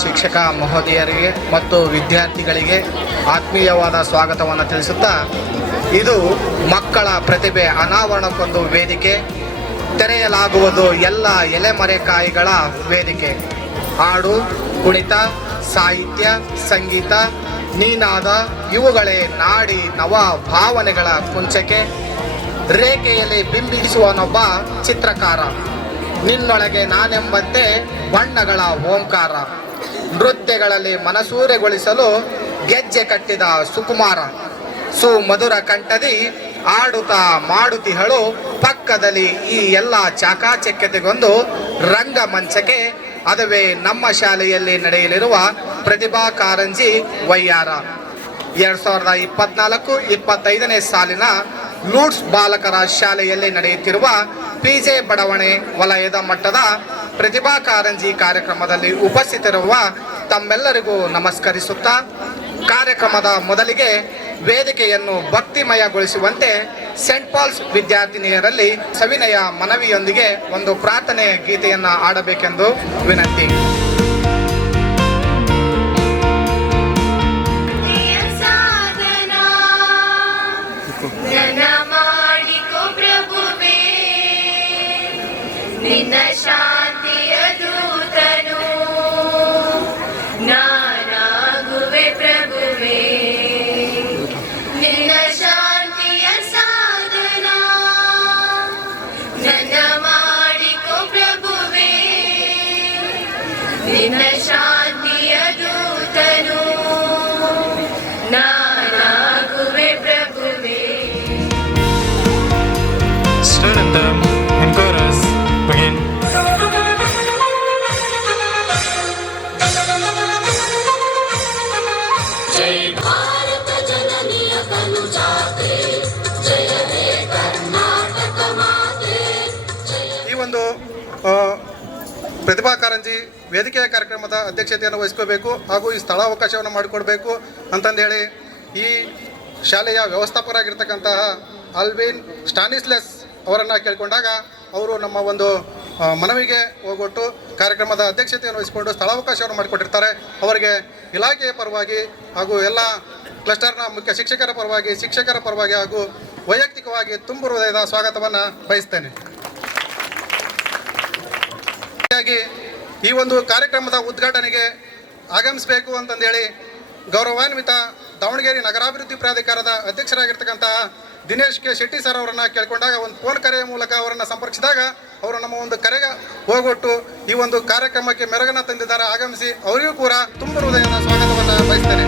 ಶಿಕ್ಷಕ ಮಹೋದಯರಿಗೆ ಮತ್ತು ವಿದ್ಯಾರ್ಥಿಗಳಿಗೆ ಆತ್ಮೀಯವಾದ ಸ್ವಾಗತವನ್ನು ತಿಳಿಸುತ್ತಾ, ಇದು ಮಕ್ಕಳ ಪ್ರತಿಭೆ ಅನಾವರಣಕ್ಕೊಂದು ವೇದಿಕೆ. ತೆರೆಯಲಾಗುವುದು ಎಲ್ಲ ಎಲೆಮರೆಕಾಯಿಗಳ ವೇದಿಕೆ. ಹಾಡು, ಕುಣಿತ, ಸಾಹಿತ್ಯ, ಸಂಗೀತ, ನೀನಾದ ಇವುಗಳೇ ನಾಡಿ ನವ ಭಾವನೆಗಳ ಕುಂಚಕ್ಕೆ. ರೇಖೆಯಲ್ಲಿ ಬಿಂಬಿಸುವನೊಬ್ಬ ಚಿತ್ರಕಾರ, ನಿನ್ನೊಳಗೆ ನಾನೆಂಬಂತೆ ಬಣ್ಣಗಳ ಓಂಕಾರ. ನೃತ್ಯಗಳಲ್ಲಿ ಮನಸೂರೆಗೊಳಿಸಲು ಗೆಜ್ಜೆ ಕಟ್ಟಿದ ಸುಕುಮಾರ. ಸುಮಧುರ ಕಂಠದಿ ಆಡುತ್ತಾ ಮಾಡುತ್ತಿಹಳು ಪಕ್ಕದಲ್ಲಿ ಈ ಎಲ್ಲ ಚಾಕಾಚಕ್ಯತೆಗೊಂದು ರಂಗಮಂಚಕ್ಕೆ. ಅದುವೇ ನಮ್ಮ ಶಾಲೆಯಲ್ಲಿ ನಡೆಯಲಿರುವ ಪ್ರತಿಭಾ ಕಾರಂಜಿ ವಯ್ಯಾರ. 2024-25ನೇ ಸಾಲಿನ ಲೂಟ್ಸ್ ಬಾಲಕರ ಶಾಲೆಯಲ್ಲಿ ನಡೆಯುತ್ತಿರುವ PJ ಬಡಾವಣೆ ವಲಯದ ಮಟ್ಟದ ಪ್ರತಿಭಾ ಕಾರಂಜಿ ಕಾರ್ಯಕ್ರಮದಲ್ಲಿ ಉಪಸ್ಥಿತರಿರುವ ತಮ್ಮೆಲ್ಲರಿಗೂ ನಮಸ್ಕರಿಸುತ್ತಾ, ಕಾರ್ಯಕ್ರಮದ ಮೊದಲಿಗೆ ವೇದಿಕೆಯನ್ನು ಭಕ್ತಿಮಯಗೊಳಿಸುವಂತೆ ಸೆಂಟ್ ಪಾಲ್ಸ್ ವಿದ್ಯಾರ್ಥಿನಿಯರಲ್ಲಿ ಸವಿನಯ ಮನವಿಯೊಂದಿಗೆ ಒಂದು ಪ್ರಾರ್ಥನೆ ಗೀತೆಯನ್ನು ಆಡಬೇಕೆಂದು ವಿನಂತಿ. ನಿನ್ನ ಶಾಂತಿಯ ದೂತನು ನಾನಾಗುವೆ ಪ್ರಭುವೇ, ನಿನ್ನ ಶಾಂತಿಯ ಸಾಧನ ನನ್ನ ಮಾಡಿಕೋ ಪ್ರಭುವೇ, ನಿನ್ನ ಶಾಂತಿಯ ದೂತನು ನಾನಾಗುವೆ ಪ್ರಭುವೇ. Student and chorus begin. ಜೈ ಭಾರತ ಜನನಿಯ ತನು ಜಾತೆ, ಜಯ ಹೇ ಕರ್ನಾಟಕ ಮಾತೆ. ಈ ಒಂದು ಪ್ರತಿಭಾ ಕಾರಂಜಿ ವೇದಿಕೆಯ ಕಾರ್ಯಕ್ರಮದ ಅಧ್ಯಕ್ಷತೆಯನ್ನು ವಹಿಸ್ಕೋಬೇಕು ಹಾಗೂ ಈ ಸ್ಥಳಾವಕಾಶವನ್ನು ಮಾಡಿಕೊಡ್ಬೇಕು ಅಂತಂದೇಳಿ ಈ ಶಾಲೆಯ ವ್ಯವಸ್ಥಾಪಕರಾಗಿರ್ತಕ್ಕಂತಹ ಆಲ್ವಿನ್ ಸ್ಟಾನಿಸ್ಲೆಸ್ ಅವರನ್ನು ಕೇಳಿಕೊಂಡಾಗ ಅವರು ನಮ್ಮ ಒಂದು ಮನವಿಗೆ ಹೋಗೊಟ್ಟು ಕಾರ್ಯಕ್ರಮದ ಅಧ್ಯಕ್ಷತೆಯನ್ನು ವಹಿಸಿಕೊಂಡು ಸ್ಥಳಾವಕಾಶವನ್ನು ಮಾಡಿಕೊಟ್ಟಿರ್ತಾರೆ. ಅವರಿಗೆ ಇಲಾಖೆಯ ಪರವಾಗಿ ಹಾಗೂ ಎಲ್ಲ ಕ್ಲಸ್ಟರ್ನ ಮುಖ್ಯ ಶಿಕ್ಷಕರ ಪರವಾಗಿ ಹಾಗೂ ವೈಯಕ್ತಿಕವಾಗಿ ತುಂಬು ಹೃದಯದ ಸ್ವಾಗತವನ್ನು ಬಯಸ್ತೇನೆ. ಈ ಒಂದು ಕಾರ್ಯಕ್ರಮದ ಉದ್ಘಾಟನೆಗೆ ಆಗಮಿಸಬೇಕು ಅಂತಂದೇಳಿ ಗೌರವಾನ್ವಿತ ದಾವಣಗೆರೆ ನಗರಾಭಿವೃದ್ಧಿ ಪ್ರಾಧಿಕಾರದ ಅಧ್ಯಕ್ಷರಾಗಿರ್ತಕ್ಕಂತಹ ದಿನೇಶ್ ಕೆ ಶೆಟ್ಟಿ ಸರ್ ಅವರನ್ನು ಕೇಳಿಕೊಂಡಾಗ ಒಂದು ಫೋನ್ ಕರೆಯ ಮೂಲಕ ಅವರನ್ನು ಸಂಪರ್ಕಿಸಿದಾಗ ಅವರು ನಮ್ಮ ಒಂದು ಕರೆಗೆ ಹೋಗೊಟ್ಟು ಈ ಒಂದು ಕಾರ್ಯಕ್ರಮಕ್ಕೆ ಮೆರುಗನ್ನು ತಂದಿದ್ದಾರೆ. ಆಗಮಿಸಿ ಅವರಿಗೂ ಕೂಡ ತುಂಬ ಹೃದಯದ ಸ್ವಾಗತವನ್ನು ಬಯಸ್ತೇನೆ.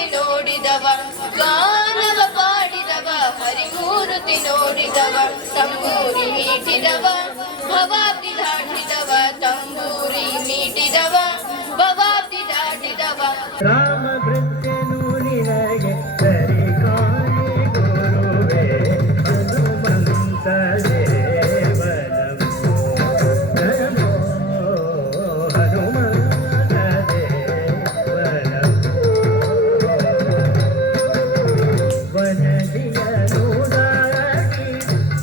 ಹರಿಮೂರ್ತಿ ನೋಡಿದವ ಗಾನವ ಪಾಡಿದವ ಹರಿಮೂರ್ತಿ ನೋಡಿದವ ತಂಬೂರಿ ಮೀಟಿದವ ಭವಾಬ್ದಿ ದಾಟಿದವ ತಂಬೂರಿ ಮೀಟಿದವ ಭವಾಬ್ದಿ ದಾಟಿದವ ರಾಮ ಭೃತ್ಯನು ನಿನಗೆ ಸರಿ ಕಾಣೆ ಗುರುವೇ ಹನುಮಂತ ದೇವನಮೋ ನಮೋ ಹನುಮಂತ ದೇವನಮೋ ವನದಿಯನು ದಾಟಿ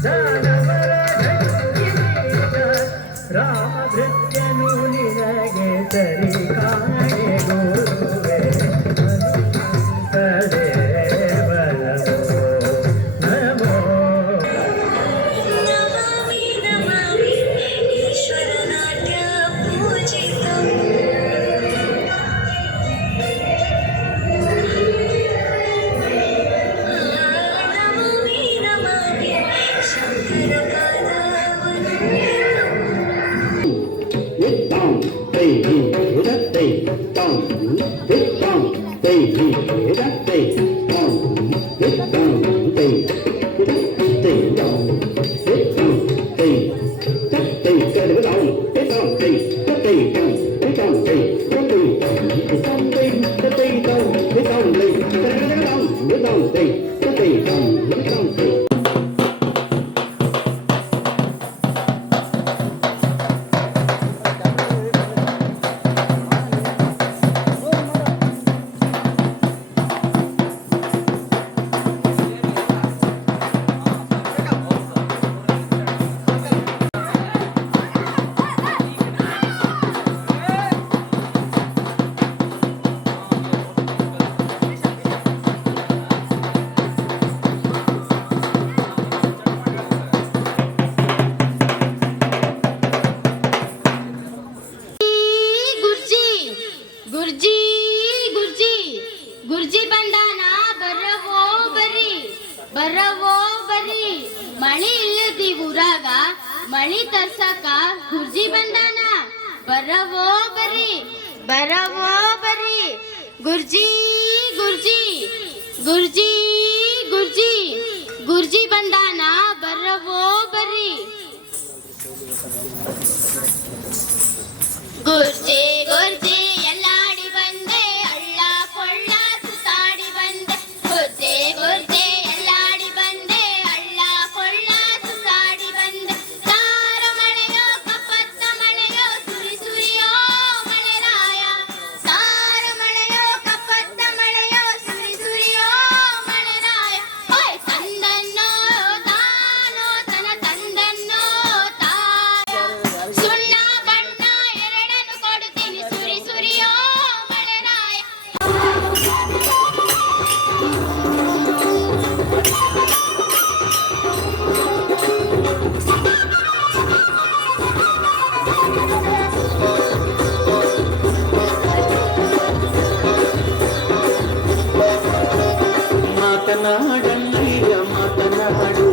ದಾನವರ ದಂಡಿಸಿದ ರಾಮ ಭೃತ್ಯನು ನಿನಗೆ ಸರಿ ಕಾಣೆ ಗುರುವೇ ಹನುಮಂತ ದೇವನಮೋ ನಮೋ ನಮಾಮಿ ನಮಾಮಿ ಈಶ್ವರನಾಟ್ಯ ಪೂಜಿತಂ ನಮಾಮಿ ನಮಾಮಿ ಶಂಕರ ಗುರ್ಜಿ ಗುರ್ಜಿ ಗುರ್ಜಿ ಗುರ್ಜಿ ಬಂದಾನ ಬರವೋ ಬರಿ ಬರವೋ ಬರಿ ಮಳಿ ಇಲ್ಲದಿ ಊರಾಗ ಮಳಿ ತರ್ಸಕ ಗುರ್ಜಿ ಬಂದಾನ ಬರವೋ ಬರಿ ಬರವೋ ಬರಿ ಗುರ್ಜಿ ಗುರ್ಜಿ ಗುರ್ಜಿ ಗುರ್ಜಿ ಗುರ್ಜಿ ಬಂದಾನ ಬರವೋ ಬರಿ ಗುರ್ಜಿ ಗುರ್ಜಿ ಎಲ್ಲಾಡಿ ಬಂದೆ ಅಳ್ಳ ಕೊಳ್ಳ ಸುತ್ತಾಡಿ ಬಂದೆ ಗುರ್ಜಿ ಗುರ್ಜಿ ಎಲ್ಲಾಡಿ ಬಂದೆ ಅಳ್ಳ ಕೊಳ್ಳ ಸುತ್ತಾಡಿ ಬಂದೆ ಸಾರ ಮಳೆಯೋ ಕಪ್ಪತ್ತ ಮಳೆಯೋ ಸುರಿ ಸುರಿಯೋ ಮಳೆರಾಯ ಸಾರ ಮಳೆಯೋ ಕಪ್ಪತ್ತ ಮಳೆಯೋ ಸುರಿ ಸುರಿಯೋ ಮಳೆರಾಯ ಹೋಯ್ ತಂದನ್ನೋ ತಾನೋ ತನ ತಂದನ್ನೋ ತಾಯ ಸುಣ್ಣ ಬಣ್ಣ ಎರಡನ್ನು ಕೊಡುತ್ತೀನಿ ಸುರಿ ಸುರಿಯೋ ಮಳೆರಾಯ ಮಾತನಾಡನ್ನಯ್ಯ ಮಾತನಾಡು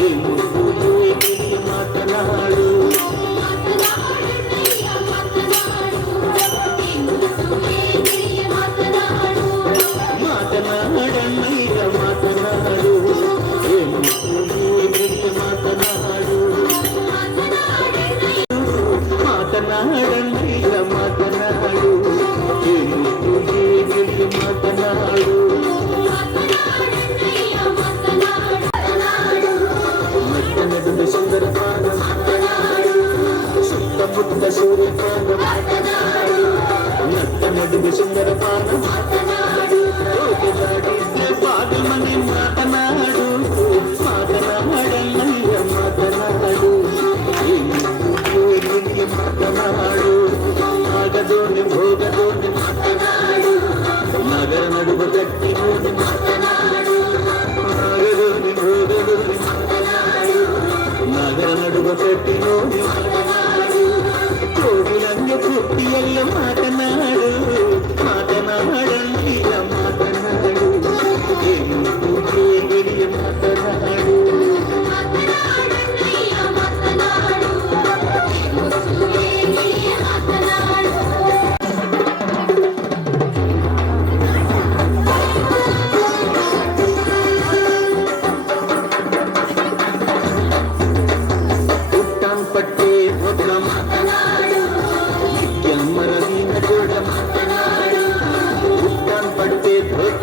ಈ ಮುದ್ದು ಜೋಗಿಲಿ ಮಾತನಾಡು ಮಾತನಾಡನ್ನಯ್ಯ ಮಾತನಾಡು ಈ ಮುದ್ದು ಜೋಗಿಲಿ ಮಾತನಾಡು ಮಾತನಾಡನ್ನಯ್ಯ ಮಾತನಾಡು ಈ ಮುದ್ದು ಜೋಗಿಲಿ ಮಾತನಾಡು ನಡುವೆ ಸುಂದರಪಾನ ಸುತ್ತಮುತ್ತ ಸೂರ್ಯಪಾನ ನತ್ತ ನಡುವೆ ಸುಂದರಪಾನ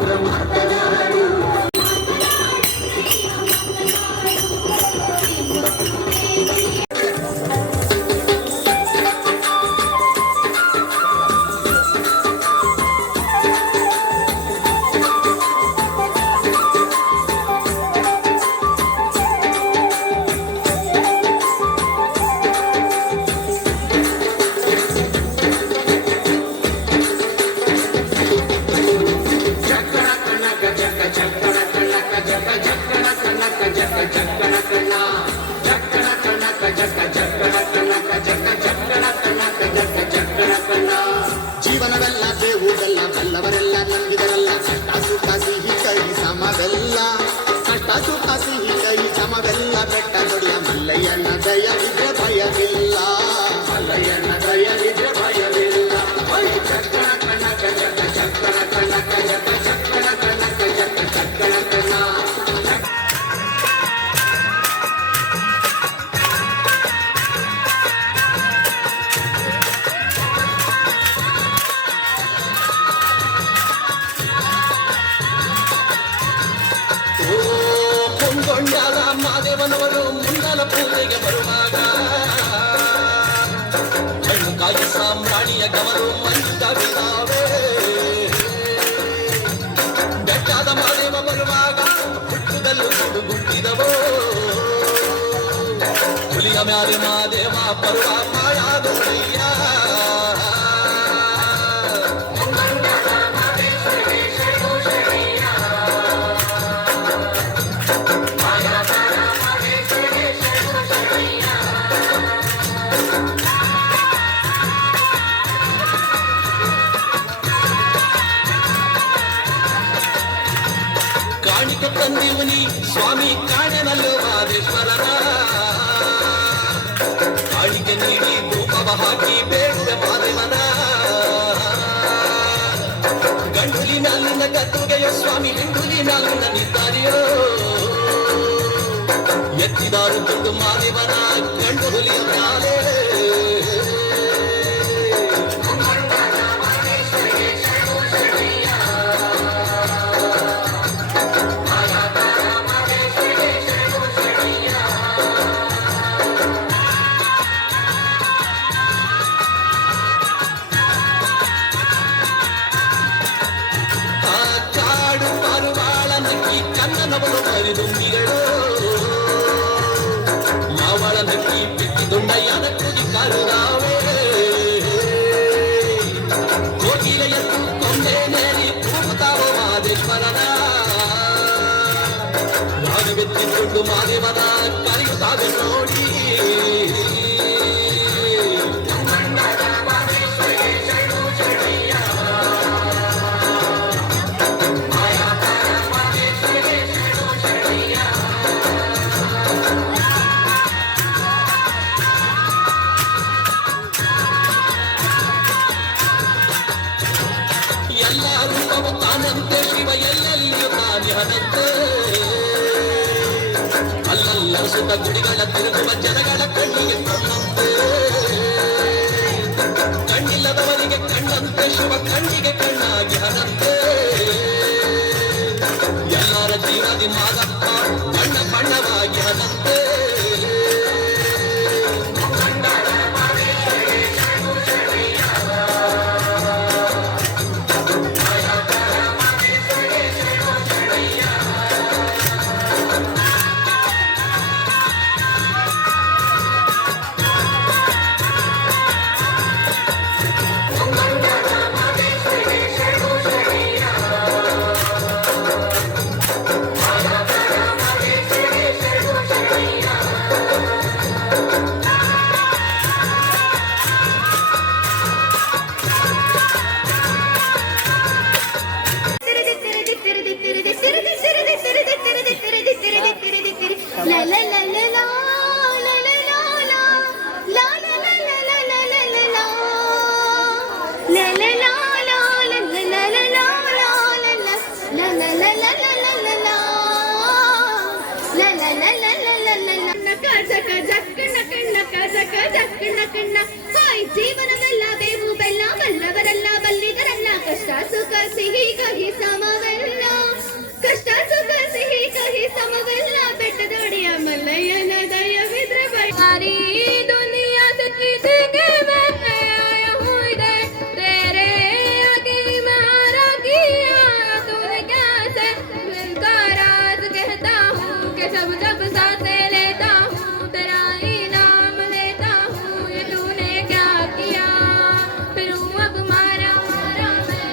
ಮಾತ್ರ ಮಾತನಾಡು. ಜೀವನವೆಲ್ಲ ಬೇವುದಲ್ಲ, ಬಲ್ಲವರೆಲ್ಲ ನಂಬಿದರಲ್ಲ. ಕಷ್ಟ ಸುಖ ಸಿಹಿ ಕೈ ಸಮವೆಲ್ಲ, ಕಷ್ಟ ಸುಖ ಸಿಹಿ ಕೈ ಸಮವೆಲ್ಲ. ಬೆಟ್ಟ ದೊಡಿಯ ಮಲ್ಲಯ್ಯನ ದಯವಿದ್ರೆ ಭಯವಿಲ್ಲ, ಮಲ್ಲಯ್ಯನ ದಯವಿದ್ರೆ ಭಯವಿಲ್ಲ. ಚಕ್ಕಣ ಕಣಕ ಜಗ ಚಕ್ಕಣ ಕಣಕ ಜಗ ಚಕ್ಕಣ ಕಣಕ ಜಗ ಚಕ್ಕಣ ಕಣ. ಮುಂಗೊಂಡಾದ ಮಾದೇವನವರು ಮುಂದಲ ಪೂಜೆಗೆ ಬರುವಾಗ ಕಣ್ಣುಕಾಯಿ ಸಾಮ್ರಾಣಿಯ ಗಮರು ಮಂಜಾವಿದಾವೆ. ಬೆಟ್ಟಾದ ಮಾದೇವ ಬರುವಾಗ ಹುಟ್ಟುಗಲ್ಲು ಗುಡುಗುಟ್ಟಿದವೋ. ಹುಲಿಯ ಮ್ಯಾಲೆ ಮಾದೇವ ಬರುವ ಮಾಯಾದೊಡೆಯ. ಕಾಣಿಕೆ ತಂದಿವನಿ ಸ್ವಾಮಿ ಕಾಣೆನಲ್ಲೋ ಮಾದೇಶ್ವರನ. ಕಾಣಿಕೆ ನೀಡಿ ಧೂಪವ ಹಾಕಿ ಬೇಡುವೆ ಮಾದೇವನ. ಗಂಡುಲಿ ಮ್ಯಾಲಿನ ಗದ್ದುಗೆಯೋ ಸ್ವಾಮಿ, ಹಿಂಡುಲಿ ಮ್ಯಾಲಿನ ನಿದ್ದಾರಿಯೋ. ಎತ್ತಿದಾರು ದುಡ್ಡು ಮಾದೇವನ ಗಂಡು ಹುಲಿಯ ಮ್ಯಾಲೆ. ಕಾಡು ಪಾರುವಾಳ ನಕ್ಕಿ ಕನ್ನನವಳು ಮರಿದುಂಬಿಗಳು. ಮಾವಳ ನಕ್ಕಿ ಬಿಟ್ಟಿದುಂಡಯ್ಯನ ಕುದಿ ಕರುದಾವೆ. ಕೋಗಿಲೆಯತ್ತು ಕೊಂದೆ ನೇರಿ ಕೂಗುತ್ತಾವ ಮಾದೇಶ್ವರನ. ರಾಗವೆತ್ತಿಕೊಂಡು ಮಾದೇವನ ಕರೆಯುತ್ತಾವೆ ನೋಡಿ. ಎಲ್ಲ ರೂಪವು ತಾನಂತೆ, ಶಿವ ಎಲ್ಲೆಲ್ಲಿಯೂ ತಾನಿಹನಂತೆ. ಅಲ್ಲಲ್ಲ ಸುತ್ತ ಗುಡಿಗಳ ತಿರುಗುವ ಜನಗಳ ಕಣ್ಣಿಗೆ ಕಣ್ಣಂತೆ. ಕಣ್ಣಿಲ್ಲದವರಿಗೆ ಕಣ್ಣಂತೆ, ಶಿವ ಕಣ್ಣಿಗೆ ಕಣ್ಣಾಗಿ ಹನಂತೆ. ಎಲ್ಲರ ಜೀವದಿ ಮಾದಪ್ಪ ಬಣ್ಣ ಬಣ್ಣವಾಗಿ ಹನಂತೆ. ಜೀವನವೆಲ್ಲ ಬೇವು ಬೆಲ್ಲ ಬಲ್ಲವರೆಲ್ಲ ಬಲ್ಲಿದರಲ್ಲ ಕಷ್ಟ ಸುಖ ಸಿಹಿ ಕಹಿ ಸಮವೆಲ್ಲ ಕಷ್ಟ ಸುಖ ಸಿಹಿ ಕಹಿ ಸಮವೆಲ್ಲ ಬೆಟ್ಟದೊಡೆಯ ಮಲ್ಲಯ್ಯನ ದಯವಿದ್ರೆ ಬಳಿ दुनिया से जीतेंगे मैं आया हूँ इधर तेरे आगे मारा किया तूने कैसे दिल का राज कहता हूँ कि सब जब सांसें लेता हूँ तेरा इनाम लेता हूँ ये तूने क्या किया फिर हूँ अब मारा मारा मैं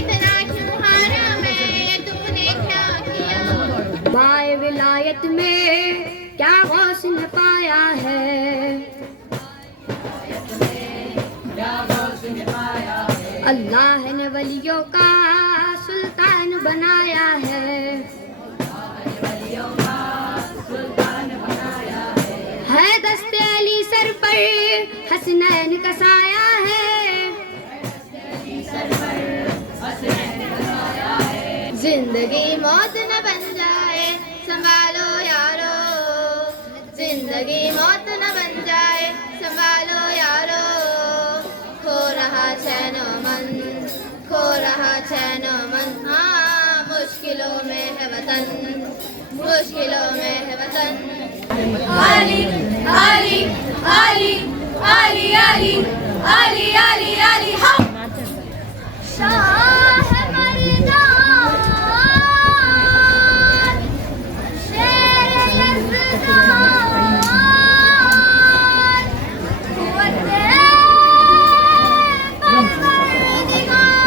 इतना क्यों हारा मैं ये तूने क्या किया बाए विलायत में क्या गौसन पाया है अल्लाह ने वलियों का सुल्तान बनाया है दस्ते अली सर पर हसनैन का साया है जिंदगी मौत न बन जाए संभालो यारो जिंदगी मौत न बन जाए संभालो यारो खो रहा चैनो मन खो रहा चैनो मन हाँ मुश्किलों में है वतन मुश्किलों में है वतन आली आली आली आली आली आली आली आली हाँ शाह मर्दान शेर यज़दान कुव्वते परवरदिगार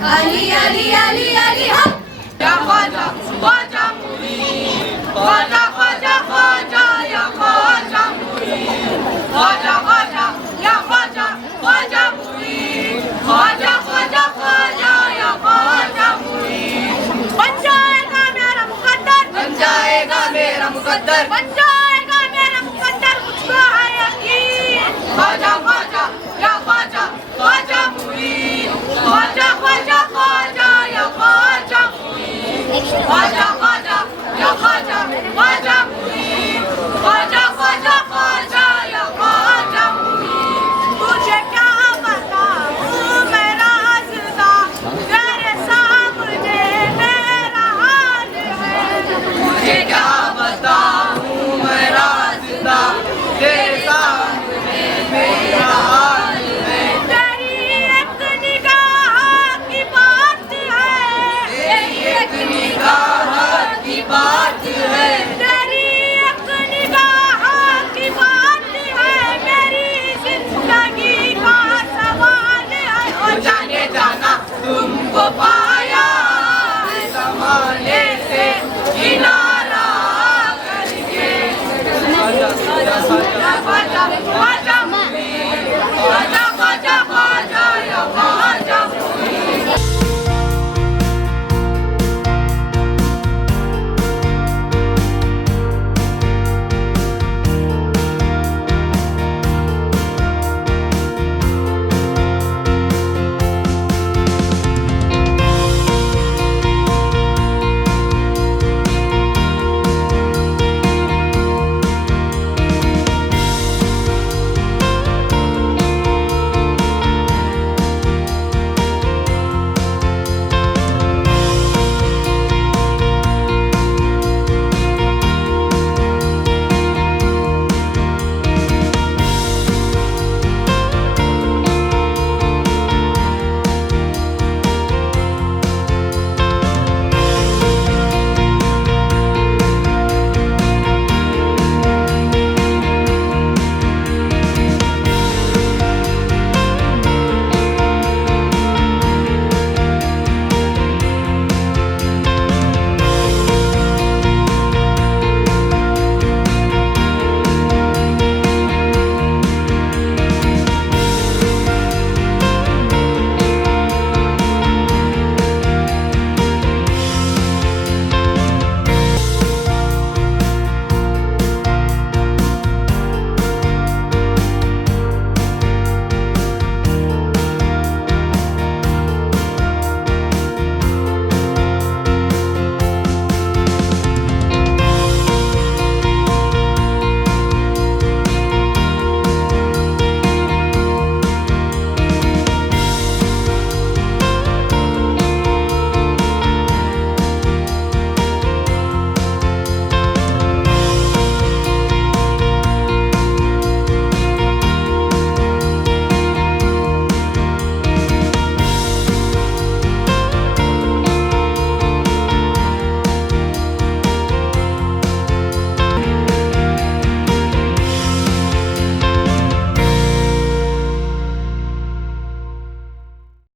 Ali, Ali, Ali, Ali, hop! Ya Khaja!